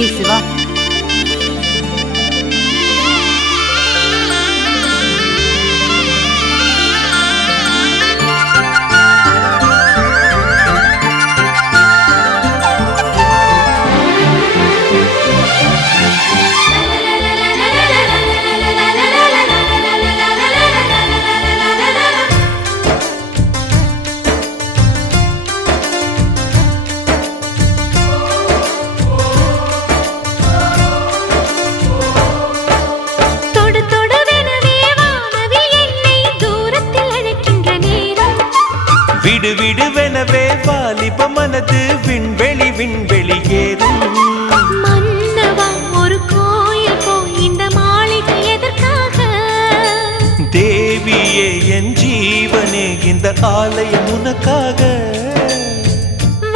ஏய் சிவா, விடு விடுவெனவே வாலிப மனது விண்வெளி விண்வெளி ஏறும். மன்னவா ஒரு கோயில் போய் இந்த மாளிகை எதற்காக? தேவியே என் ஜீவனே இந்த ஆலயம் உனக்காக.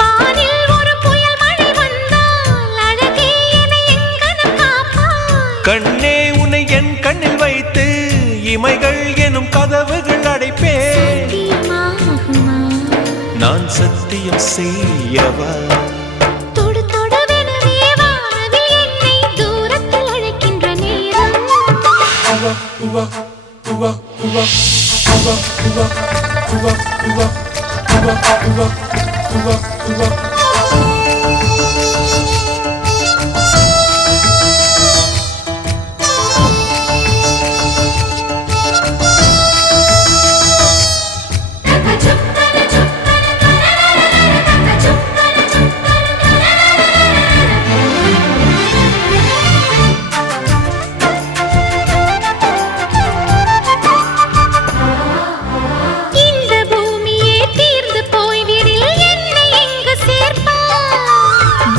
வானில் ஒரு புயல் மழை வந்தால் அழகே என்னை எங்கனம் காப்பாய். கண்ணே உன்னை என் கண்ணில் வைத்து இமைகள் எனும் கதவுகள் அடைப்பேன். நான் சத்தியம் செய்யவா? தொடு தொடுவெனவே வானவில் என்னை தூரத்தில் அழைக்கின்ற நேரம்.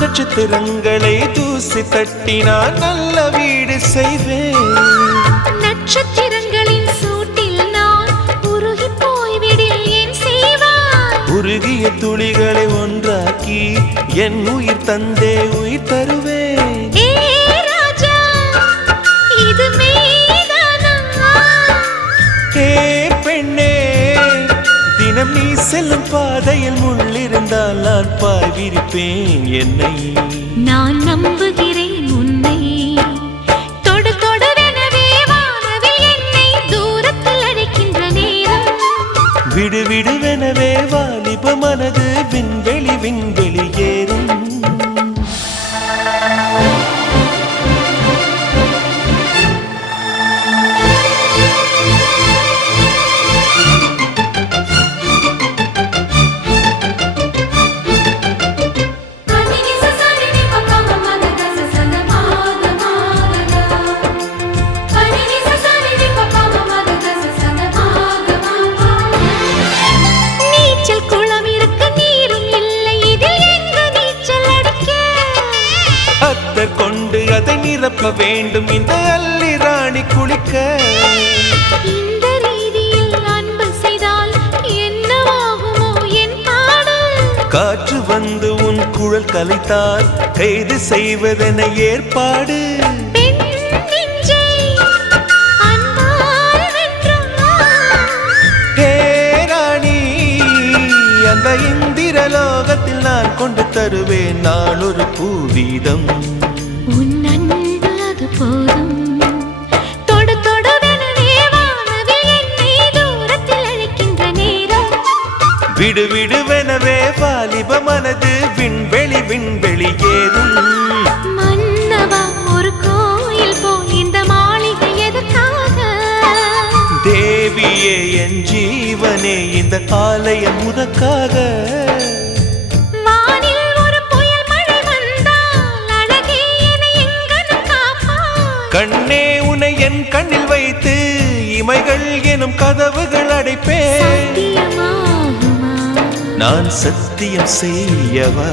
நட்சத்திரங்களை தூசி தட்டினால் நல்ல வீடு செய்வேன். நட்சத்திரங்களின் சூட்டில் நான் உருகி போய்விடில் என் செய்வாய். உருகிய துளிகளை ஒன்றாக்கி என் உயிர் தந்தே உயிர் தருவேன். ஏ ராஜா, இது மெய்தானா? ஏ பெண்ணே, தினம் நீ செல்லும் பாதையில் முள்ளிருந்தால் நான் பாய்விருப்பேன். என்னை நான் நம்புகிறேன் உன்னை. தொடு தொடுவெனவே வானவில் என்னை தூரத்தில் அழைக்கின்ற நேரம். விடு விடுவெனவே வாலிப மனது விண்வெளி விண்வெளி ஏறும். கொண்டு அதை நிரப்ப வேண்டும் இந்த அல்லி ராணி குளிக்க. இந்த ரீதியில் அன்பு செய்தால் என்னவாகுமோ என் பாடு? காற்று வந்து உன் குழல் கலைத்தால் கைது செய்வதென ஏற்பாடு. அந்த இந்திரலோகத்தில் நான் கொண்டு தருவேன் நான் ஒரு பூவீதம். உன் அன்பு அது போதும். தொடு தொடுவெனவே வானவில் என்னை தூரத்தில் அழைக்கின்ற நேரம். விடு விடுவெனவே வாலிப மனது விண்வெளி விண்வெளி ஏறும். மன்னவா ஒரு கோயில் போய் இந்த மாளிகை எதற்காக? தேவியே என் ஜீவனே இந்த ஆலயம் உனக்காக. வானில் ஒரு புயல் மழை வந்தால் அழகே என்னை எங்கனம் காப்பாய். கண்ணே உன்னை என் கண்ணில் வைத்து இமைகள் எனும் கதவுகள் அடைப்பேன். சத்தியமாகுமா? நான் சத்தியம் செய்யவா?